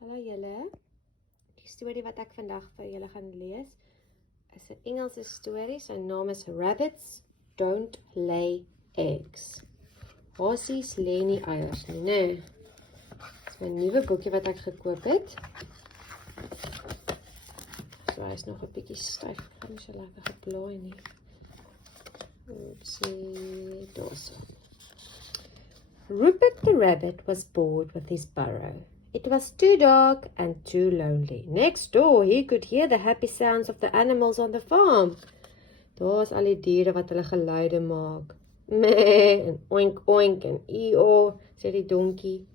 Hallo julle. Die storie wat ek vandag vir julle gaan lees is 'n Engelse storie. Sy naam is Rabbits Don't Lay Eggs. Haasies lê nie eiers nie, nee. Dit is my nuwe boekie wat ek gekoop het. So hy is nog 'n bietjie styf. Ek gaan nie so lekker geblaai nie. Oopsie, daarso. Rupert the rabbit was bored with his burrow. It was too dark and too lonely. Next door, he could hear the happy sounds of the animals on the farm. Daar's al die diere wat hulle geluide maak. Meh, en oink oink en ee-oh, sê die donkie.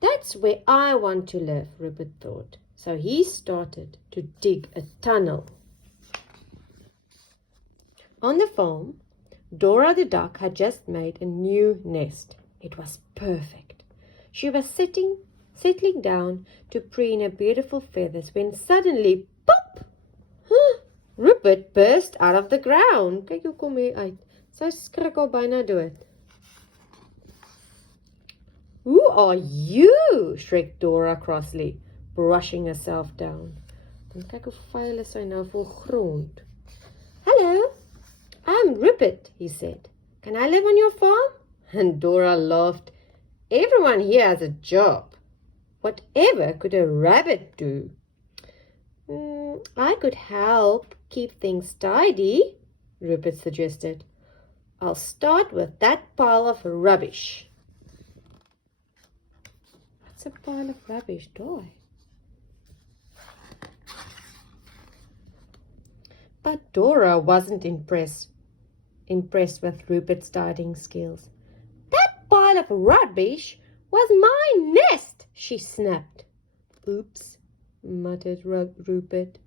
That's where I want to live, Rupert thought. So he started to dig a tunnel. On the farm, Dora the duck had just made a new nest. It was perfect. She was settling down to preen her beautiful feathers when suddenly, pop! Rupert burst out of the ground. Kyk hoe kom hy uit. Sy skrik al byna dood. Who are you? Shrieked Dora crossly, brushing herself down. Dan kyk hoe vuil is sy nou vol grond. Hello, I'm Rupert, he said. Can I live on your farm? And Dora laughed. Everyone here has a job. Whatever could a rabbit do? I could help keep things tidy, Rupert suggested. I'll start with that pile of rubbish. What's a pile of rubbish, Doy? But Dora wasn't impressed with Rupert's tidying skills. That pile of rubbish was my nest, she snapped. Oops, muttered Rupert.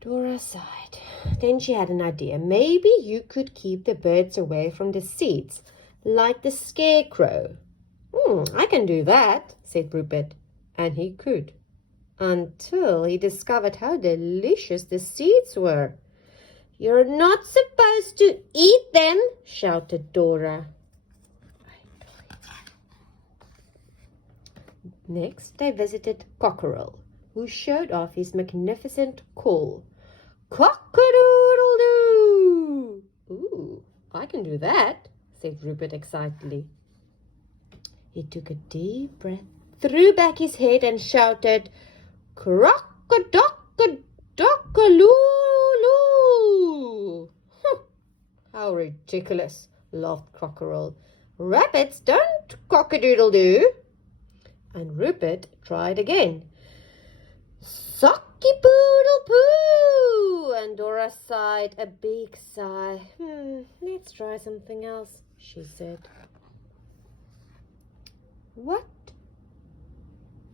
Dora sighed. Then she had an idea. Maybe you could keep the birds away from the seeds, like the scarecrow. I can do that, said Rupert. And he could, until he discovered how delicious the seeds were. You're not supposed to eat them, shouted Dora. Next, they visited Cockerel, who showed off his magnificent call. Cock-a-doodle-doo! Ooh, I can do that, said Rupert excitedly. He took a deep breath, threw back his head and shouted, Crock-a-dock-a-dock-a-loo-loo! How ridiculous, laughed Cockerel. Rabbits don't cock-a-doodle-doo. And Rupert tried again. Socky-poodle-poo! And Dora sighed a big sigh. Let's try something else, she said. What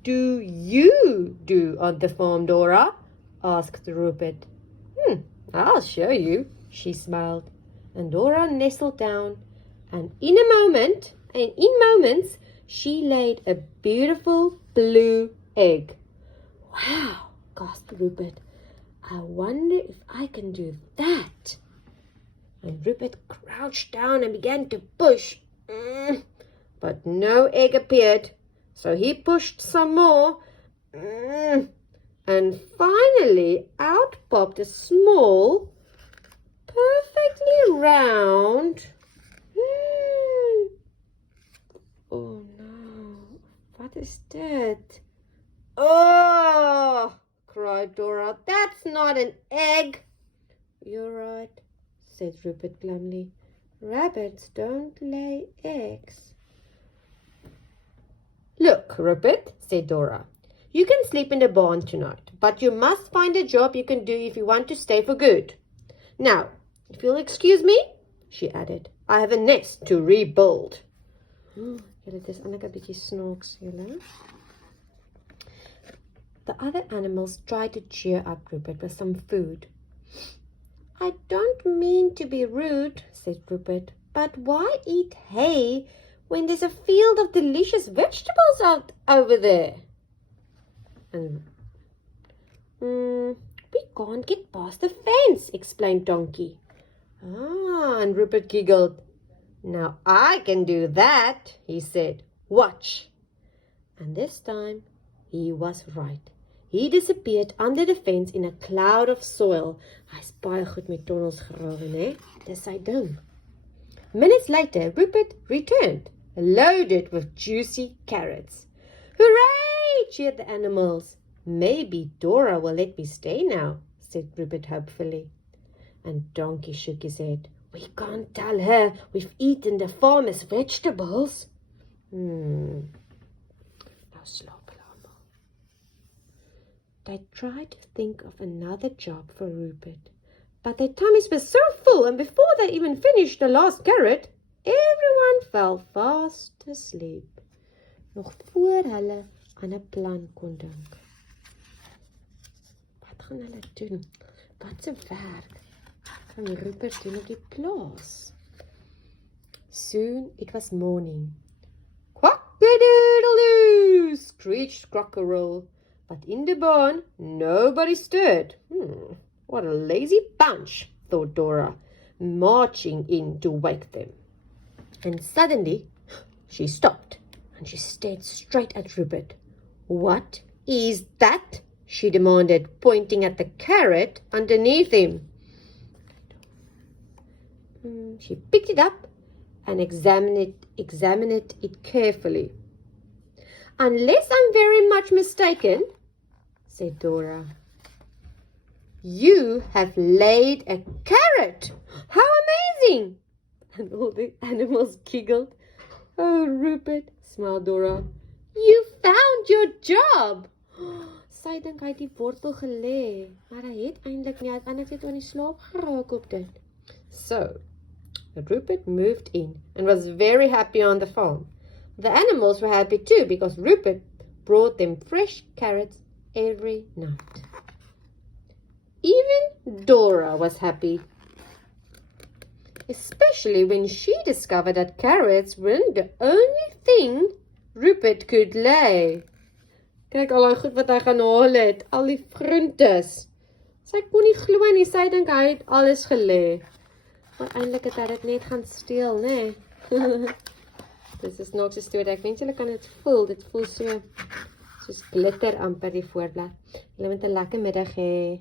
do you do on the farm, Dora? Asked Rupert. I'll show you, she smiled. And Dora nestled down, and in moments, she laid a beautiful blue egg. Wow, gasped Rupert. I wonder if I can do that. And Rupert crouched down and began to push. But no egg appeared. So he pushed some more. And finally out popped a small, perfectly round... Oh no, what is that? Oh, cried Dora, that's not an egg. You're right, said Rupert glumly. Rabbits don't lay eggs. Look, Rupert, said Dora, you can sleep in the barn tonight, but you must find a job you can do if you want to stay for good. Now, if you'll excuse me, she added, I have a nest to rebuild. Julle, dis eintlik 'n bietjie snaaks, julle. The other animals tried to cheer up Rupert with some food. I don't mean to be rude, said Rupert, but why eat hay when there's a field of delicious vegetables out over there? And we can't get past the fence, explained Donkey. And Rupert giggled. Now I can do that, he said. Watch. And this time, he was right. He disappeared under the fence in a cloud of soil. Hy's baie goed met tunnels grawe, né? Dis sy ding. Minutes later, Rupert returned, loaded with juicy carrots. Hooray! Cheered the animals. Maybe Dora will let me stay now, said Rupert hopefully. And Donkey shook his head. We can't tell her we've eaten the farmer's vegetables. Nou slaap hulle almal. They tried to think of another job for Rupert, but their tummies were so full, and before they even finished the last carrot, everyone fell fast asleep. Nog voor hulle aan 'n plan kon dink. Wat gaan hulle doen? Wat se werk gaan Rupert doen op die plaas? Soon it was morning. Quack-a-doodle-doo, screeched Crockerel. But in the barn, nobody stirred. What a lazy bunch, thought Dora, marching in to wake them. And suddenly, she stopped, and she stared straight at Rupert. What is that? She demanded, pointing at the carrot underneath him. She picked it up and examined it carefully. Unless I'm very much mistaken, said Dora, you have laid a carrot. How amazing! And all the animals giggled. Oh, Rupert, smiled Dora, you found your job. Sy dink hy het die wortel gelê, maar hy het eintlik nie, anders het hy in slaap geraak op dit. So, Rupert moved in and was very happy on the farm. The animals were happy too because Rupert brought them fresh carrots every night. Even Dora was happy, especially when she discovered that carrots weren't the only thing Rupert could lay. Kyk al die goed wat hy gaan haal het, al die groentes. Sy kon nie glo nie, sy dink hy het alles gelê. Maar eintlik het hy dit net gaan steel, né? Dis is nog 'n storie. Ek wens julle kan dit voel. Dit voel soos glitter amper die voorblad. Julle moet 'n lekker middag hê.